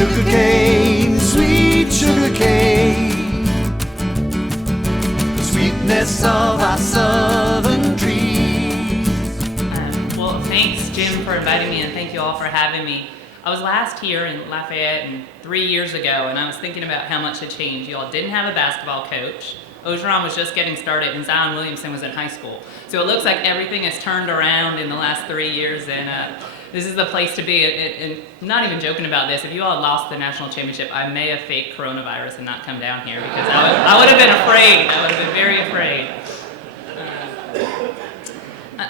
sugar cane, sweet sugar cane, the sweetness of our southern trees. Well, thanks, Jim, for inviting me, and thank you all for having me. I was last here in Lafayette 3 years ago, and I was thinking about how much had changed. You all didn't have a basketball coach. Ogeron was just getting started, and Zion Williamson was in high school. So it looks like everything has turned around in the last 3 years, and this is the place to be. And I'm not even joking about this. If you all had lost the national championship, I may have faked coronavirus and not come down here, because I would have been afraid. I would have been very afraid.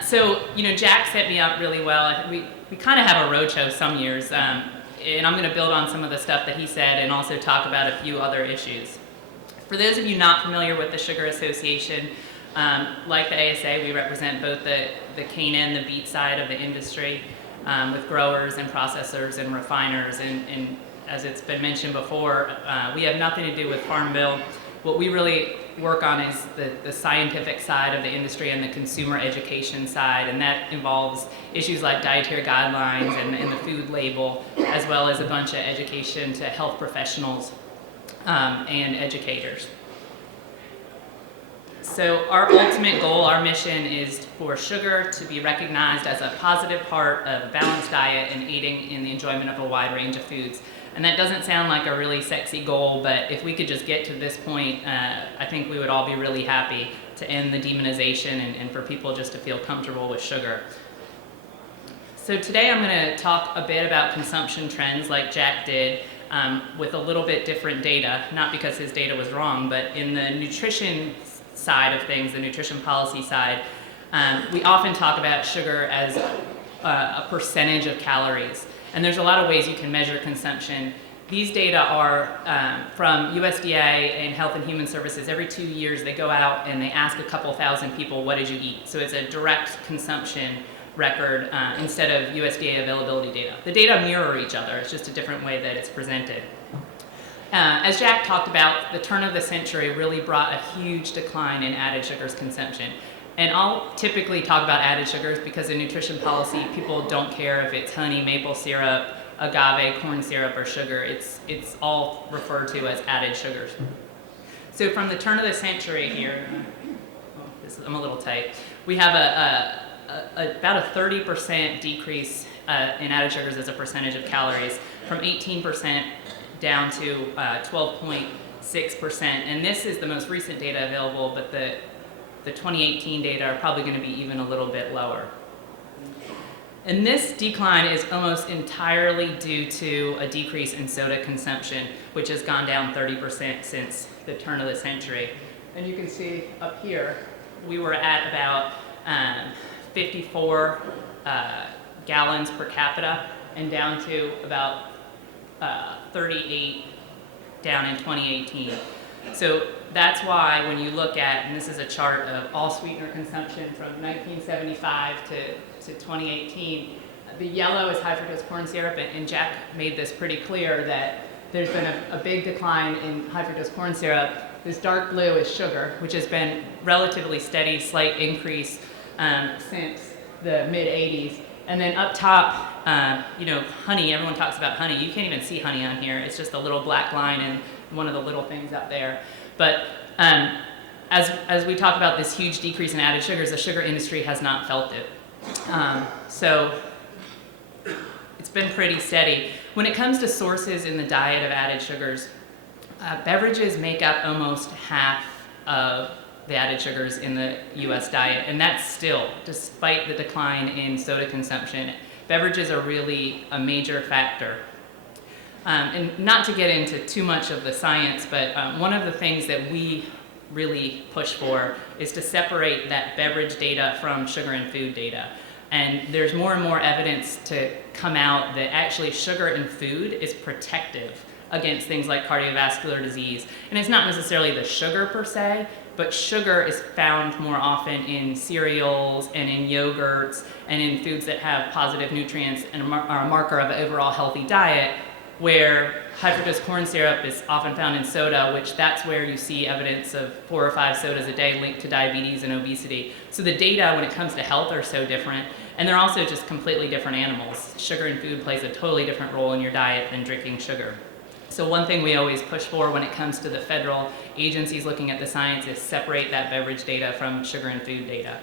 So, Jack set me up really well. We kind of have a roadshow some years, and I'm going to build on some of the stuff that he said and also talk about a few other issues. For those of you not familiar with the Sugar Association, like the ASA, we represent both the cane and the beet side of the industry, with growers and processors and refiners. And as it's been mentioned before, we have nothing to do with Farm Bill. What we really work on is the scientific side of the industry and the consumer education side, and that involves issues like dietary guidelines and the food label, as well as a bunch of education to health professionals and educators. So our ultimate goal, our mission, is for sugar to be recognized as a positive part of a balanced diet and aiding in the enjoyment of a wide range of foods. And that doesn't sound like a really sexy goal, but if we could just get to this point, I think we would all be really happy to end the demonization and for people just to feel comfortable with sugar. So today I'm going to talk a bit about consumption trends like Jack did, with a little bit different data, not because his data was wrong, but in the nutrition side of things, the nutrition policy side, we often talk about sugar as a percentage of calories. And there's a lot of ways you can measure consumption. These data are from USDA and Health and Human Services. Every 2 years they go out and they ask a couple thousand people, what did you eat? So it's a direct consumption record instead of USDA availability data. The data mirror each other, it's just a different way that it's presented. As Jack talked about, the turn of the century really brought a huge decline in added sugars consumption. And I'll typically talk about added sugars because in nutrition policy, people don't care if it's honey, maple syrup, agave, corn syrup, or sugar. It's all referred to as added sugars. So from the turn of the century here, I'm a little tight, we have about a 30% decrease in added sugars as a percentage of calories, from 18% down to 12.6%. And this is the most recent data available, but the 2018 data are probably going to be even a little bit lower. And this decline is almost entirely due to a decrease in soda consumption, which has gone down 30% since the turn of the century. And you can see up here, we were at about 54 gallons per capita and down to about 38 down in 2018. So that's why when you look at, and this is a chart of all sweetener consumption from 1975 to 2018, the yellow is high fructose corn syrup, and Jack made this pretty clear that there's been a big decline in high fructose corn syrup. This dark blue is sugar, which has been relatively steady, slight increase since the mid-'80s. And then up top, honey, everyone talks about honey. You can't even see honey on here. It's just a little black line and one of the little things up there. But as we talk about this huge decrease in added sugars, the sugar industry has not felt it. So it's been pretty steady. When it comes to sources in the diet of added sugars, beverages make up almost half of the added sugars in the US diet, and that's still, despite the decline in soda consumption, beverages are really a major factor. And not to get into too much of the science, but one of the things that we really push for is to separate that beverage data from sugar and food data. And there's more and more evidence to come out that actually sugar in food is protective against things like cardiovascular disease. And it's not necessarily the sugar per se, but sugar is found more often in cereals and in yogurts and in foods that have positive nutrients and are a marker of an overall healthy diet, where high fructose corn syrup is often found in soda, which that's where you see evidence of 4 or 5 sodas a day linked to diabetes and obesity. So the data when it comes to health are so different, and they're also just completely different animals. Sugar in food plays a totally different role in your diet than drinking sugar. So one thing we always push for when it comes to the federal agencies looking at the science is separate that beverage data from sugar and food data.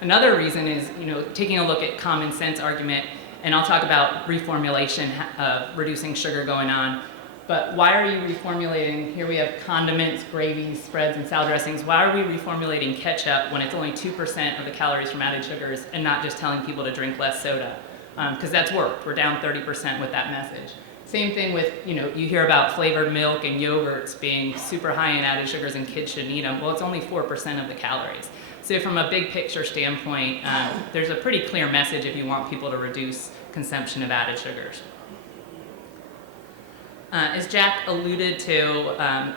Another reason is, taking a look at common sense argument, and I'll talk about reformulation of reducing sugar going on. But why are you reformulating? Here we have condiments, gravies, spreads, and salad dressings. Why are we reformulating ketchup when it's only 2% of the calories from added sugars and not just telling people to drink less soda? Because that's worked. We're down 30% with that message. Same thing with, you hear about flavored milk and yogurts being super high in added sugars and kids shouldn't eat them. Well, it's only 4% of the calories. So from a big picture standpoint, there's a pretty clear message if you want people to reduce consumption of added sugars. As Jack alluded to,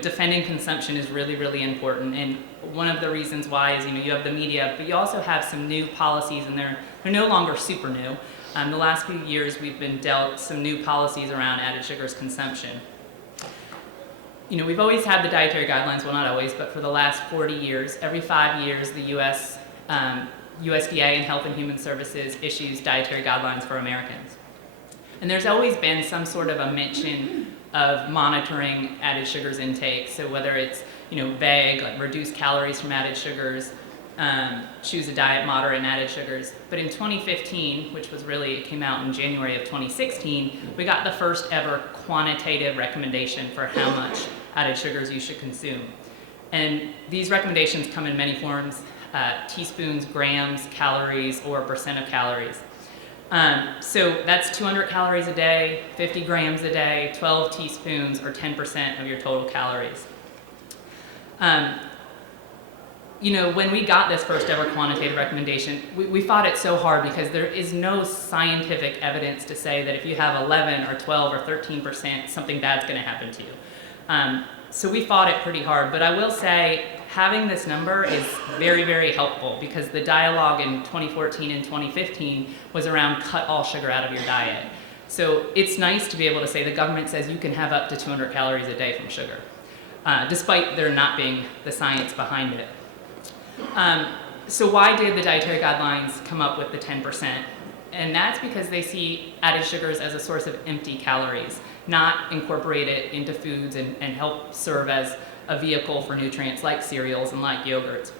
defending consumption is really, really important. And one of the reasons why is, you have the media, but you also have some new policies, and they're no longer super new. The last few years, we've been dealt some new policies around added sugars consumption. We've always had the dietary guidelines, well, not always, but for the last 40 years, every 5 years, the USDA and Health and Human Services issues dietary guidelines for Americans. And there's always been some sort of a mention of monitoring added sugars intake. So whether it's, vague, like reduce calories from added sugars, choose a diet moderate in added sugars. But in 2015, which was really, it came out in January of 2016, we got the first ever quantitative recommendation for how much added sugars you should consume. And these recommendations come in many forms, teaspoons, grams, calories, or percent of calories. So that's 200 calories a day, 50 grams a day, 12 teaspoons, or 10% of your total calories. When we got this first ever quantitative recommendation, we fought it so hard because there is no scientific evidence to say that if you have 11 or 12 or 13%, something bad's going to happen to you. So we fought it pretty hard, but I will say having this number is very, very helpful because the dialogue in 2014 and 2015 was around cut all sugar out of your diet. So it's nice to be able to say the government says you can have up to 200 calories a day from sugar, despite there not being the science behind it. So why did the dietary guidelines come up with the 10%? And that's because they see added sugars as a source of empty calories, not incorporate it into foods and help serve as a vehicle for nutrients like cereals and like yogurts.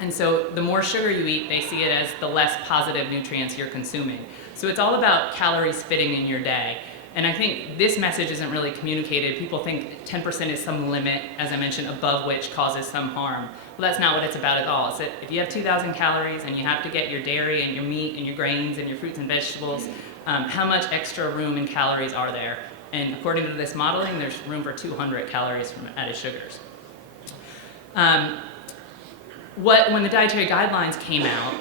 And so the more sugar you eat, they see it as the less positive nutrients you're consuming. So it's all about calories fitting in your day. And I think this message isn't really communicated. People think 10% is some limit, as I mentioned, above which causes some harm. Well, that's not what it's about at all. It's that if you have 2,000 calories and you have to get your dairy and your meat and your grains and your fruits and vegetables, how much extra room and calories are there? And according to this modeling, there's room for 200 calories from added sugars. When the dietary guidelines came out,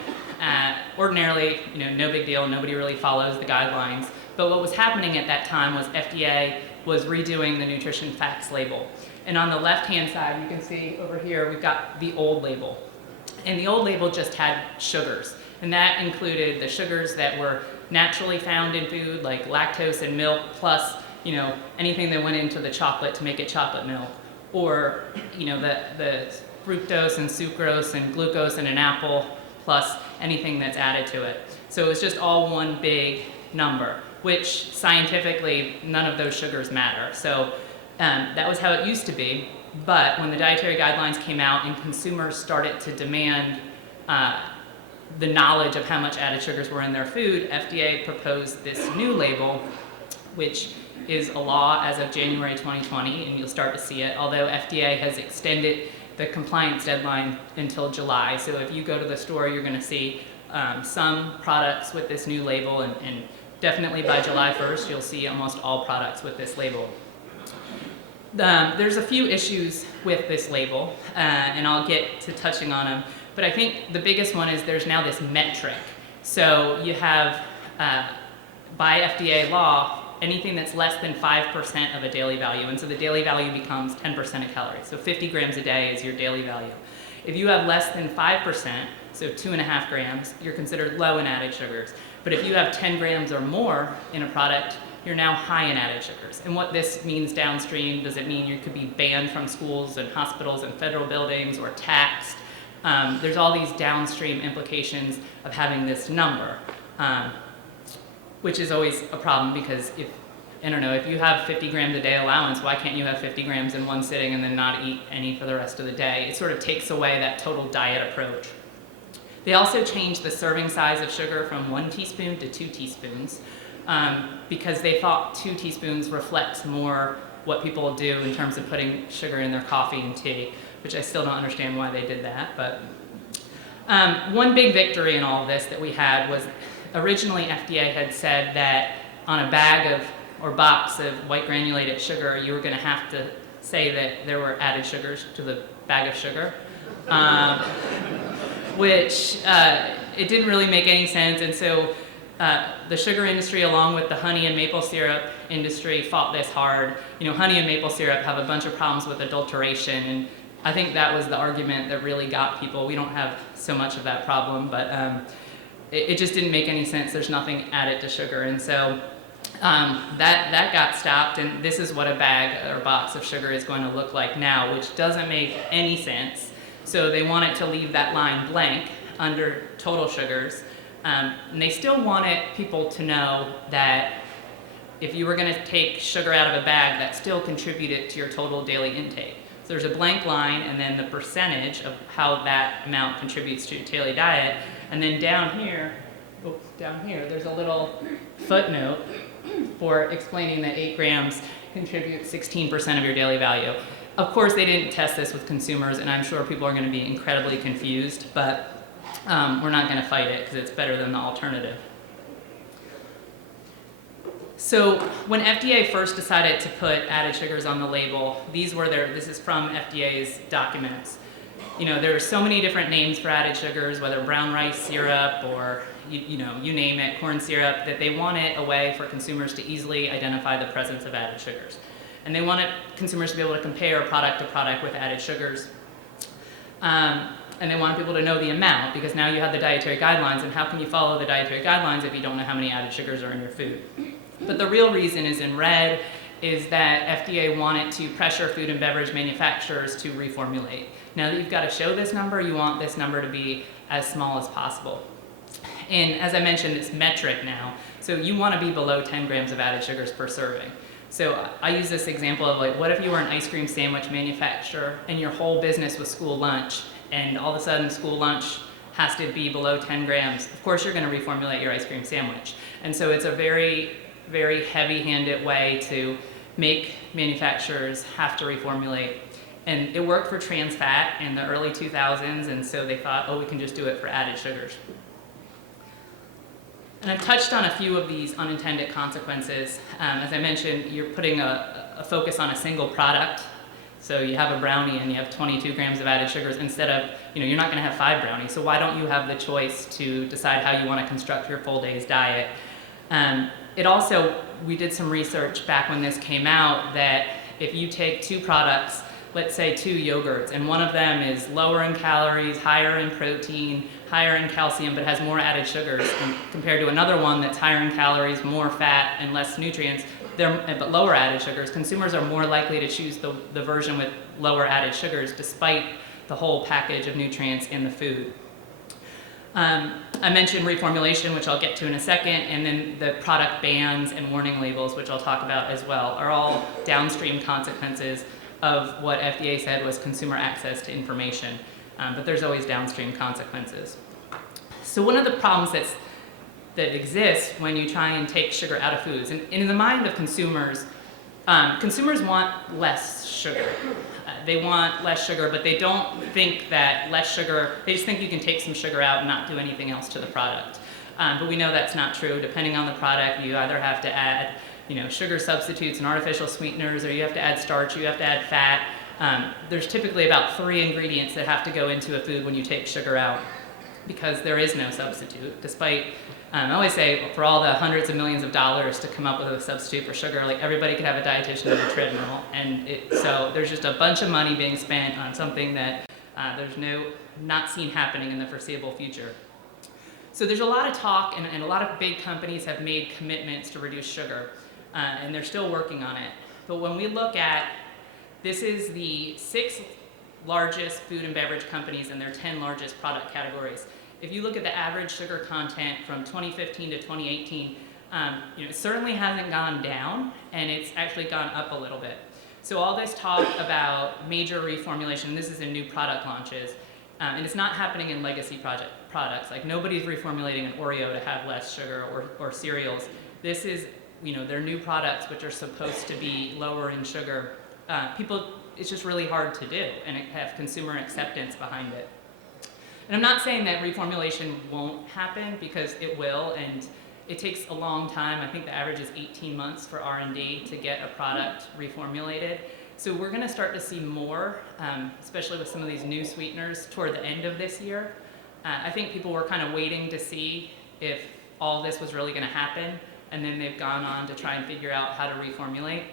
ordinarily, no big deal, nobody really follows the guidelines. But what was happening at that time was FDA was redoing the nutrition facts label. And on the left-hand side, you can see over here, we've got the old label. And the old label just had sugars. And that included the sugars that were naturally found in food, like lactose and milk, plus, anything that went into the chocolate to make it chocolate milk. Or, the fructose and sucrose and glucose in an apple, plus anything that's added to it. So it was just all one big number, which scientifically, none of those sugars matter. So that was how it used to be. But when the dietary guidelines came out and consumers started to demand the knowledge of how much added sugars were in their food, FDA proposed this new label, which is a law as of January 2020, and you'll start to see it, although FDA has extended the compliance deadline until July. So if you go to the store, you're going to see some products with this new label, and definitely by July 1st, you'll see almost all products with this label. There's a few issues with this label, and I'll get to touching on them, but I think the biggest one is there's now this metric. So you have, by FDA law, anything that's less than 5% of a daily value, and so the daily value becomes 10% of calories. So 50 grams a day is your daily value. If you have less than 5%, so 2.5 grams, you're considered low in added sugars. But if you have 10 grams or more in a product, you're now high in added sugars. And what this means downstream, does it mean you could be banned from schools and hospitals and federal buildings or taxed? There's all these downstream implications of having this number, which is always a problem because if you have 50 grams a day allowance, why can't you have 50 grams in one sitting and then not eat any for the rest of the day? It sort of takes away that total diet approach. They also changed the serving size of sugar from 1 teaspoon to 2 teaspoons because they thought 2 teaspoons reflects more what people do in terms of putting sugar in their coffee and tea, which I still don't understand why they did that. But one big victory in all of this that we had was originally FDA had said that on a bag of or box of white granulated sugar, you were going to have to say that there were added sugars to the bag of sugar, which it didn't really make any sense. And so the sugar industry, along with the honey and maple syrup industry, fought this hard. Honey and maple syrup have a bunch of problems with adulteration, and I think that was the argument that really got people. We don't have so much of that problem, but it just didn't make any sense. There's nothing added to sugar, and so that got stopped, and this is what a bag or box of sugar is going to look like now, which doesn't make any sense. So they wanted to leave that line blank under total sugars, and they still wanted people to know that if you were going to take sugar out of a bag, that still contributed to your total daily intake. So there's a blank line, and then the percentage of how that amount contributes to your daily diet, and then down here, there's a little footnote for explaining that 8 grams contributes 16% of your daily value. Of course, they didn't test this with consumers, and I'm sure people are going to be incredibly confused, but we're not going to fight it because it's better than the alternative. So when FDA first decided to put added sugars on the label, this is from FDA's documents. There are so many different names for added sugars, whether brown rice syrup or you name it, corn syrup, that they wanted a way for consumers to easily identify the presence of added sugars. And they wanted consumers to be able to compare product to product with added sugars. And they wanted people to know the amount, because now you have the dietary guidelines, and how can you follow the dietary guidelines if you don't know how many added sugars are in your food? But the real reason is in red, is that FDA wanted to pressure food and beverage manufacturers to reformulate. Now that you've got to show this number, you want this number to be as small as possible. And as I mentioned, it's metric now. So you want to be below 10 grams of added sugars per serving. So I use this example of what if you were an ice cream sandwich manufacturer and your whole business was school lunch, and all of a sudden school lunch has to be below 10 grams. Of course you're going to reformulate your ice cream sandwich. And so it's a very, very heavy-handed way to make manufacturers have to reformulate. And it worked for trans fat in the early 2000s, and so they thought, we can just do it for added sugars. And I touched on a few of these unintended consequences. As I mentioned, you're putting a focus on a single product. So you have a brownie and you have 22 grams of added sugars instead of, you're not going to have 5 brownies. So why don't you have the choice to decide how you want to construct your full day's diet? We did some research back when this came out that if you take 2 products, let's say 2 yogurts, and one of them is lower in calories, higher in protein, higher in calcium, but has more added sugars, compared to another one that's higher in calories, more fat, and less nutrients, but lower added sugars, consumers are more likely to choose the version with lower added sugars despite the whole package of nutrients in the food. I mentioned reformulation, which I'll get to in a second, and then the product bans and warning labels, which I'll talk about as well, are all downstream consequences of what FDA said was consumer access to information. But there's always downstream consequences. So one of the problems that exists when you try and take sugar out of foods, and in the mind of consumers, consumers want less sugar. They want less sugar, but they don't think that less sugar, they just think you can take some sugar out and not do anything else to the product. But we know that's not true. Depending on the product, you either have to add sugar substitutes and artificial sweeteners, or you have to add starch, you have to add fat. There's typically about 3 ingredients that have to go into a food when you take sugar out, because there is no substitute, despite, I always say, for all the hundreds of millions of dollars to come up with a substitute for sugar, everybody could have a dietitian on a treadmill, and so there's just a bunch of money being spent on something that there's not seen happening in the foreseeable future. So there's a lot of talk, and a lot of big companies have made commitments to reduce sugar. and they're still working on it. But when we look at, this is the 6 largest food and beverage companies and their 10 largest product categories. If you look at the average sugar content from 2015 to 2018, it certainly hasn't gone down, and it's actually gone up a little bit. So all this talk about major reformulation, this is in new product launches, and it's not happening in legacy products. Like, nobody's reformulating an Oreo to have less sugar, or cereals. This is, they're new products which are supposed to be lower in sugar. It's just really hard to do and have consumer acceptance behind it. And I'm not saying that reformulation won't happen, because it will, and it takes a long time. I think the average is 18 months for R&D to get a product reformulated. So we're going to start to see more, especially with some of these new sweeteners toward the end of this year. I think people were kind of waiting to see if all this was really going to happen, and then they've gone on to try and figure out how to reformulate.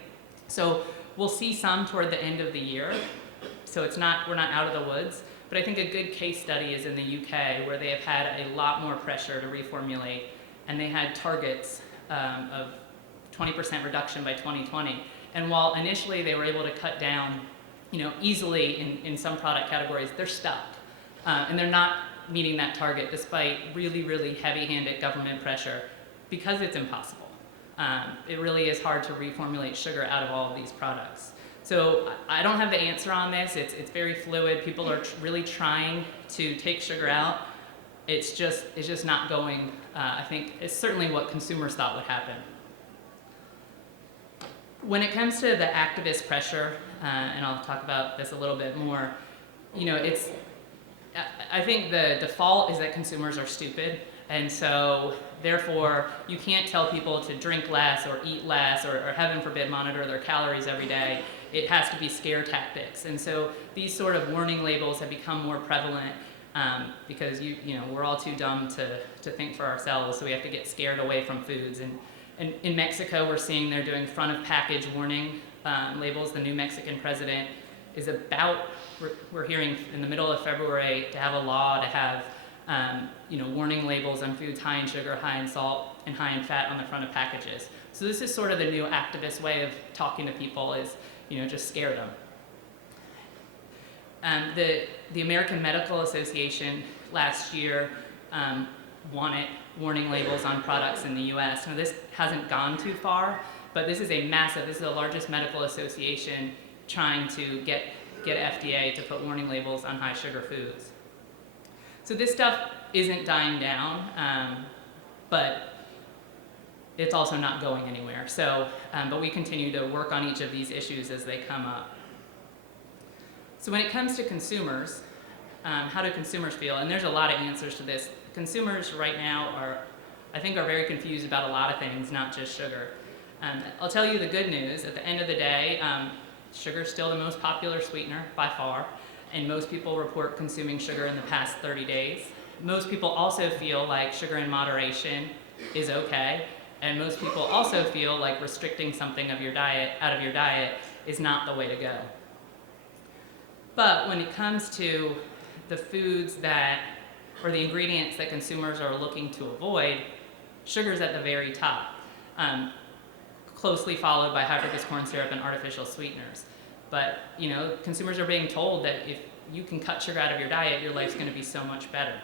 So we'll see some toward the end of the year. So we're not out of the woods. But I think a good case study is in the UK, where they have had a lot more pressure to reformulate, and they had targets of 20% reduction by 2020. And while initially they were able to cut down, easily in some product categories, they're stuck. And they're not meeting that target despite really, really heavy-handed government pressure, because it's impossible. It really is hard to reformulate sugar out of all of these products. So I don't have the answer on this. It's very fluid. People are really trying to take sugar out. It's just not going. I think it's certainly what consumers thought would happen. When it comes to the activist pressure, and I'll talk about this a little bit more, I think the default is that consumers are stupid, and so therefore you can't tell people to drink less or eat less, or heaven forbid monitor their calories every day. It has to be scare tactics, and so these sort of warning labels have become more prevalent, because we're all too dumb to think for ourselves, so we have to get scared away from foods. And in Mexico, we're seeing they're doing front of package warning labels. The new Mexican president is we're hearing in the middle of February to have a law to have warning labels on foods high in sugar, high in salt, and high in fat on the front of packages. So this is sort of the new activist way of talking to people, is just scare them. The American Medical Association last year wanted warning labels on products in the U.S. Now, this hasn't gone too far, but this is the largest medical association trying to get FDA to put warning labels on high sugar foods. So this stuff isn't dying down, but it's also not going anywhere. So, but we continue to work on each of these issues as they come up. So when it comes to consumers, how do consumers feel? And there's a lot of answers to this. Consumers right now I think are very confused about a lot of things, not just sugar. I'll tell you the good news. At the end of the day, sugar is still the most popular sweetener by far, and most people report consuming sugar in the past 30 days. Most people also feel like sugar in moderation is okay, and most people also feel like restricting something out of your diet is not the way to go. But when it comes to the foods or the ingredients that consumers are looking to avoid, sugar's at the very top, closely followed by high fructose corn syrup and artificial sweeteners. But consumers are being told that if you can cut sugar out of your diet, your life's going to be so much better.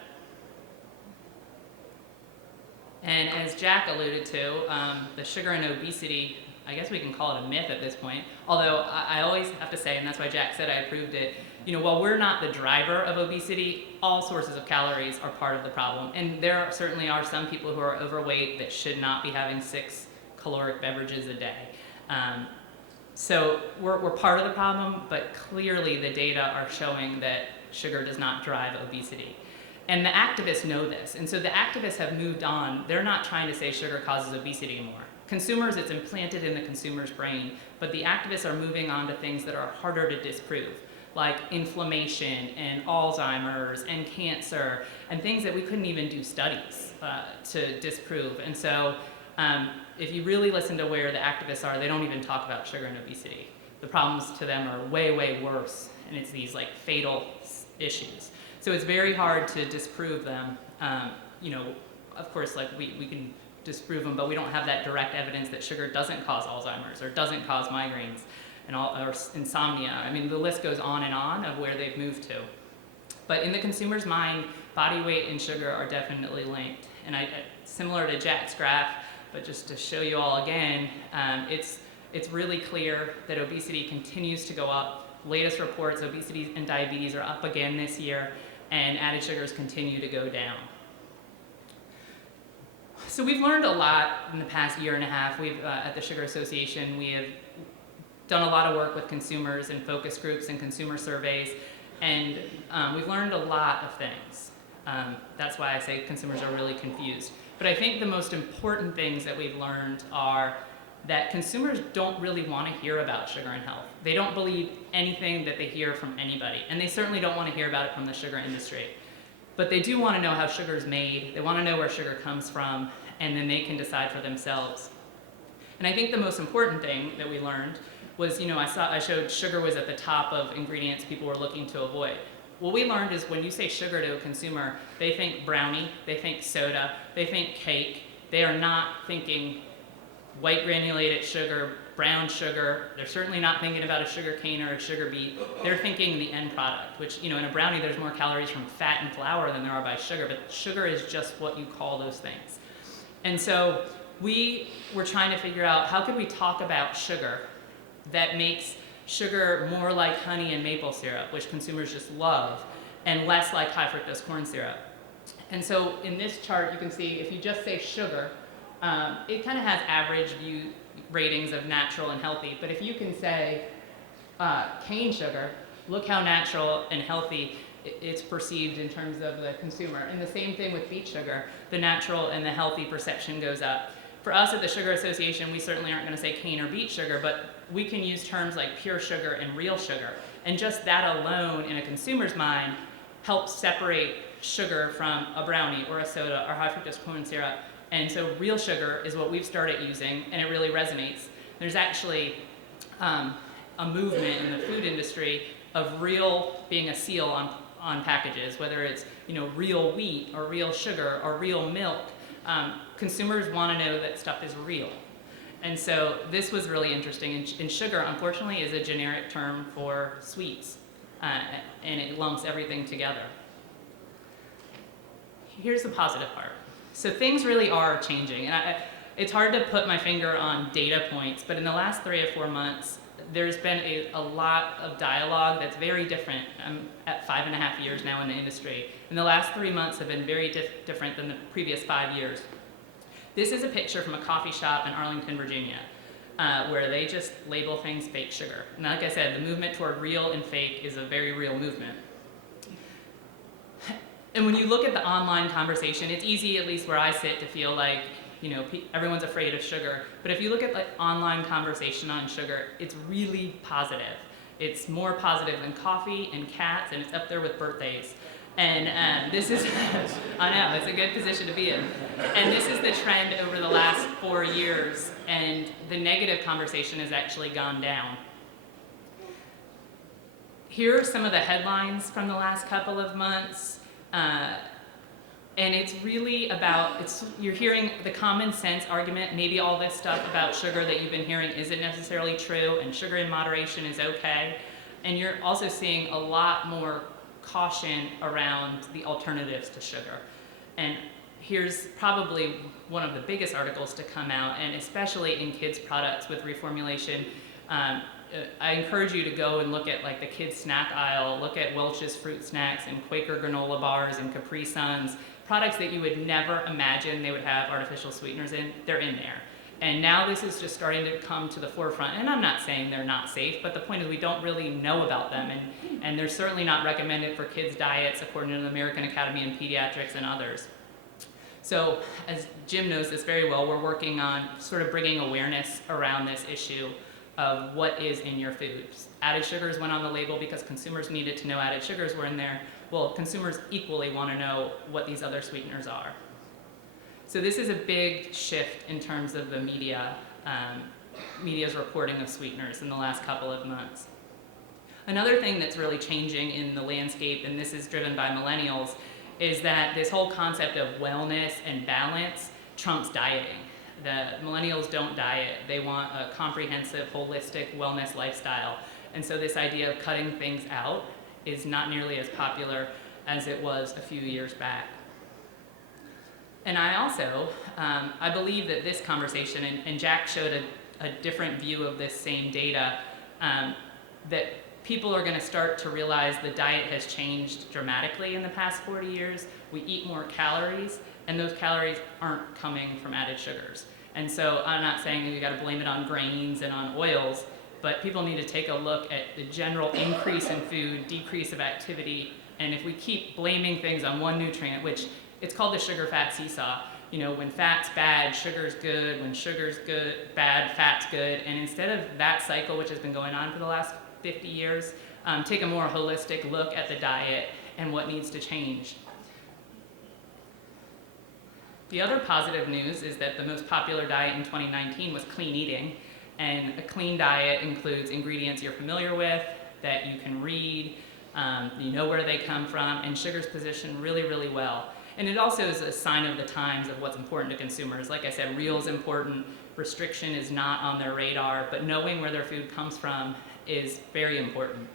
And as Jack alluded to, the sugar and obesity, I guess we can call it a myth at this point, although I always have to say, and that's why Jack said I approved it, while we're not the driver of obesity, all sources of calories are part of the problem. And there certainly are some people who are overweight that should not be having 6 caloric beverages a day. So we're part of the problem, but clearly the data are showing that sugar does not drive obesity. And the activists know this, and so the activists have moved on. They're not trying to say sugar causes obesity anymore. Consumers, it's implanted in the consumer's brain, but the activists are moving on to things that are harder to disprove, like inflammation and Alzheimer's and cancer, and things that we couldn't even do studies to disprove. And so if you really listen to where the activists are, they don't even talk about sugar and obesity. The problems to them are way, way worse, and it's these fatal issues. So it's very hard to disprove them. Of course, we can disprove them, but we don't have that direct evidence that sugar doesn't cause Alzheimer's or doesn't cause migraines or insomnia. I mean, the list goes on and on of where they've moved to. But in the consumer's mind, body weight and sugar are definitely linked. And similar to Jack's graph, but just to show you all again, it's really clear that obesity continues to go up. Latest reports, obesity and diabetes are up again this year, and added sugars continue to go down. So we've learned a lot in the past year and a half. At the Sugar Association, we have done a lot of work with consumers and focus groups and consumer surveys, and we've learned a lot of things. That's why I say consumers are really confused. But I think the most important things that we've learned are that consumers don't really want to hear about sugar and health. They don't believe anything that they hear from anybody, and they certainly don't want to hear about it from the sugar industry. But they do want to know how sugar is made, they want to know where sugar comes from, and then they can decide for themselves. And I think the most important thing that we learned was, I showed sugar was at the top of ingredients people were looking to avoid. What we learned is when you say sugar to a consumer, they think brownie, they think soda, they think cake. They are not thinking white granulated sugar, brown sugar. They're certainly not thinking about a sugar cane or a sugar beet. They're thinking the end product, which, in a brownie, there's more calories from fat and flour than there are by sugar, but sugar is just what you call those things. And so we were trying to figure out how could we talk about sugar that makes sugar more like honey and maple syrup, which consumers just love, and less like high fructose corn syrup. And so in this chart, you can see if you just say sugar, it kind of has average view ratings of natural and healthy. But if you can say cane sugar, look how natural and healthy it's perceived in terms of the consumer. And the same thing with beet sugar. The natural and the healthy perception goes up. For us at the Sugar Association, we certainly aren't going to say cane or beet sugar, but we can use terms like pure sugar and real sugar. And just that alone in a consumer's mind helps separate sugar from a brownie or a soda or high fructose corn syrup. And so real sugar is what we've started using, and it really resonates. There's actually a movement in the food industry of real being a seal on packages, whether it's real wheat or real sugar or real milk. Consumers want to know that stuff is real. And so this was really interesting. And sugar, unfortunately, is a generic term for sweets, and it lumps everything together. Here's the positive part. So things really are changing. And it's hard to put my finger on data points, but in the last 3 or 4 months, there's been a lot of dialogue that's very different. I'm at 5.5 years now in the industry. And the last 3 months have been very different than the previous 5 years. This is a picture from a coffee shop in Arlington, Virginia, where they just label things fake sugar. And like I said, the movement toward real and fake is a very real movement. And when you look at the online conversation, it's easy, at least where I sit, to feel like everyone's afraid of sugar. But if you look at online conversation on sugar, it's really positive. It's more positive than coffee and cats, and it's up there with birthdays. And this is, I know, it's a good position to be in. And this is the trend over the last 4 years, and the negative conversation has actually gone down. Here are some of the headlines from the last couple of months. And it's really about, you're hearing the common sense argument, maybe all this stuff about sugar that you've been hearing isn't necessarily true, and sugar in moderation is okay. And you're also seeing a lot more caution around the alternatives to sugar. And here's probably one of the biggest articles to come out, and especially in kids' products with reformulation. I encourage you to go and look at the kids' snack aisle, look at Welch's fruit snacks and Quaker granola bars and Capri Suns, products that you would never imagine they would have artificial sweeteners in, they're in there. And now this is just starting to come to the forefront. And I'm not saying they're not safe, but the point is we don't really know about them. And they're certainly not recommended for kids' diets according to the American Academy of Pediatrics and others. So as Jim knows this very well, we're working on sort of bringing awareness around this issue of what is in your foods. Added sugars went on the label because consumers needed to know added sugars were in there. Well, consumers equally want to know what these other sweeteners are. So this is a big shift in terms of the media's reporting of sweeteners in the last couple of months. Another thing that's really changing in the landscape, and this is driven by millennials, is that this whole concept of wellness and balance trumps dieting. The millennials don't diet. They want a comprehensive, holistic wellness lifestyle. And so this idea of cutting things out is not nearly as popular as it was a few years back. And I also, I believe that this conversation, and Jack showed a different view of this same data, that people are going to start to realize the diet has changed dramatically in the past 40 years. We eat more calories, and those calories aren't coming from added sugars. And so I'm not saying that you got to blame it on grains and on oils, but people need to take a look at the general increase in food, decrease of activity, and if we keep blaming things on one nutrient, which it's called the sugar-fat seesaw. You know, when fat's bad, sugar's good. When sugar's good, bad, fat's good. And instead of that cycle, which has been going on for the last 50 years, take a more holistic look at the diet and what needs to change. The other positive news is that the most popular diet in 2019 was clean eating. And a clean diet includes ingredients you're familiar with, that you can read, you know where they come from, and sugar's positioned really, really well. And it also is a sign of the times of what's important to consumers. Like I said, real is important, restriction is not on their radar, but knowing where their food comes from is very important.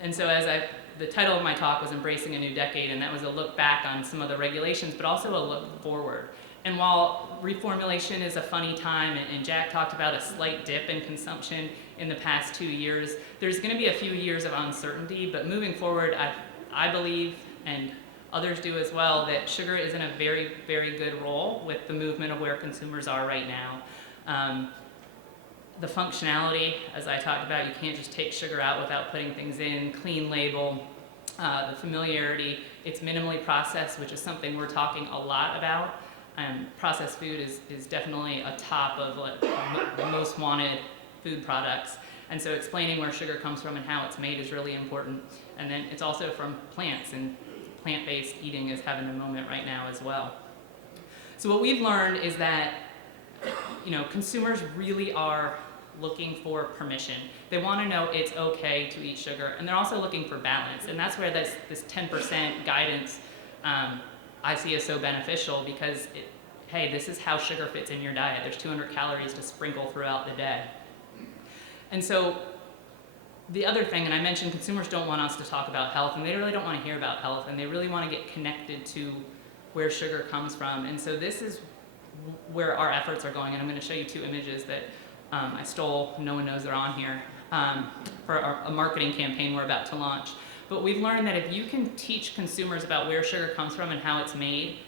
And so the title of my talk was Embracing a New Decade, and that was a look back on some of the regulations, but also a look forward. And while reformulation is a funny time, and Jack talked about a slight dip in consumption in the past 2 years, there's going to be a few years of uncertainty, but moving forward, I believe, and others do as well, that sugar is in a very, very good role with the movement of where consumers are right now. The functionality, as I talked about, you can't just take sugar out without putting things in, clean label, the familiarity, it's minimally processed, which is something we're talking a lot about. Processed food is definitely a top of the most wanted food products. And so explaining where sugar comes from and how it's made is really important. And then it's also from plants, and plant-based eating is having a moment right now as well. So what we've learned is that, you know, consumers really are looking for permission. They want to know it's okay to eat sugar, and they're also looking for balance. And that's where this 10% guidance I see as so beneficial, because hey, this is how sugar fits in your diet. There's 200 calories to sprinkle throughout the day. And so the other thing, and I mentioned consumers don't want us to talk about health, and they really don't want to hear about health, and they really want to get connected to where sugar comes from. And so this is where our efforts are going, and I'm going to show you 2 images that I stole, no one knows they're on here, for a marketing campaign we're about to launch. But we've learned that if you can teach consumers about where sugar comes from and how it's made,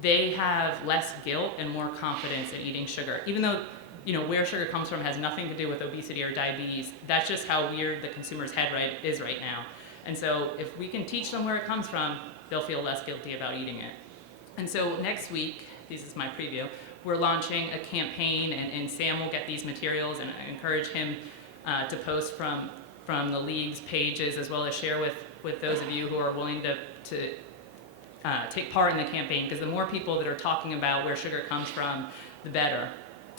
they have less guilt and more confidence in eating sugar. Even though, you know, where sugar comes from has nothing to do with obesity or diabetes, that's just how weird the consumer's head is right now. And so if we can teach them where it comes from, they'll feel less guilty about eating it. And so next week, this is my preview, we're launching a campaign, and Sam will get these materials, and I encourage him to post from the league's pages, as well as share with those of you who are willing to take part in the campaign, because the more people that are talking about where sugar comes from, the better.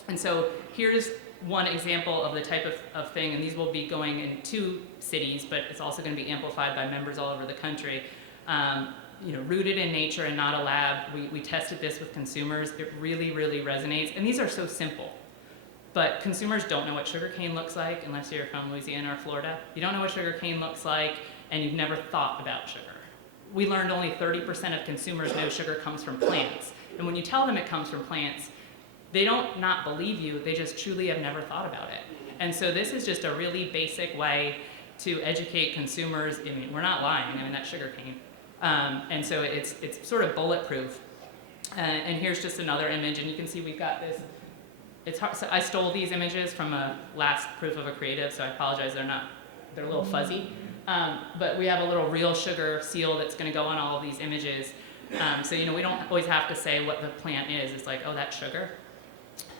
And so here's one example of the type of thing, and these will be going in 2 cities, but it's also going to be amplified by members all over the country. You know, rooted in nature and not a lab. We tested this with consumers. It really, really resonates. And these are so simple. But consumers don't know what sugarcane looks like unless you're from Louisiana or Florida. You don't know what sugarcane looks like, and you've never thought about sugar. We learned only 30% of consumers know sugar comes from plants. And when you tell them it comes from plants, they don't not believe you, they just truly have never thought about it. And so this is just a really basic way to educate consumers. I mean, we're not lying, I mean, that's sugarcane. And so it's sort of bulletproof. And here's just another image, and you can see we've got this. It's hard, so I stole these images from a last proof of a creative, so I apologize, they're a little fuzzy. But we have a little real sugar seal that's going to go on all of these images. So, you know, we don't always have to say what the plant is. It's like, oh, that's sugar.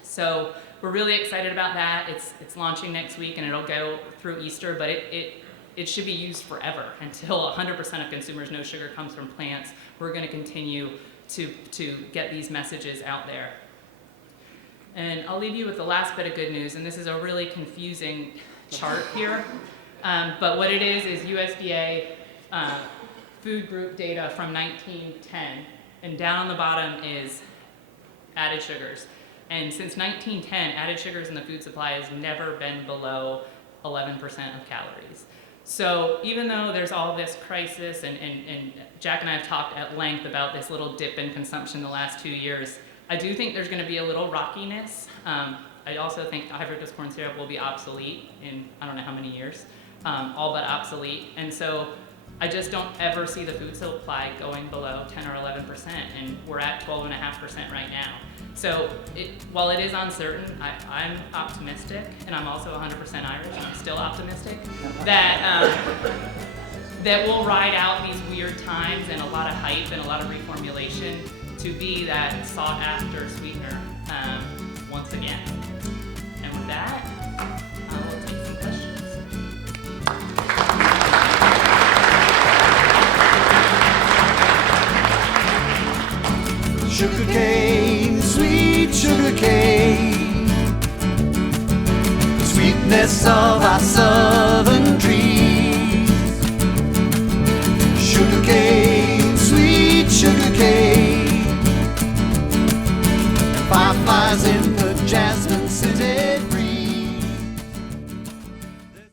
So we're really excited about that. It's launching next week, and it'll go through Easter, but it should be used forever until 100% of consumers know sugar comes from plants. We're going to continue to get these messages out there. And I'll leave you with the last bit of good news, and this is a really confusing chart here. But what it is USDA food group data from 1910. and down on the bottom is added sugars. And since 1910, added sugars in the food supply has never been below 11% of calories. So even though there's all this crisis, and Jack and I have talked at length about this little dip in consumption the last 2 years, I do think there's going to be a little rockiness. I also think high fructose corn syrup will be obsolete in I don't know how many years, all but obsolete. And so I just don't ever see the food supply going below 10 or 11%, and we're at 12.5% right now. So while it is uncertain, I'm optimistic, and I'm also 100% Irish, and I'm still optimistic, that we'll ride out these weird times and a lot of hype and a lot of reformulation to be that sought-after sweetener once again. And with that, I will take some questions. Sugar cane, sweet sugar cane, the sweetness of our sun.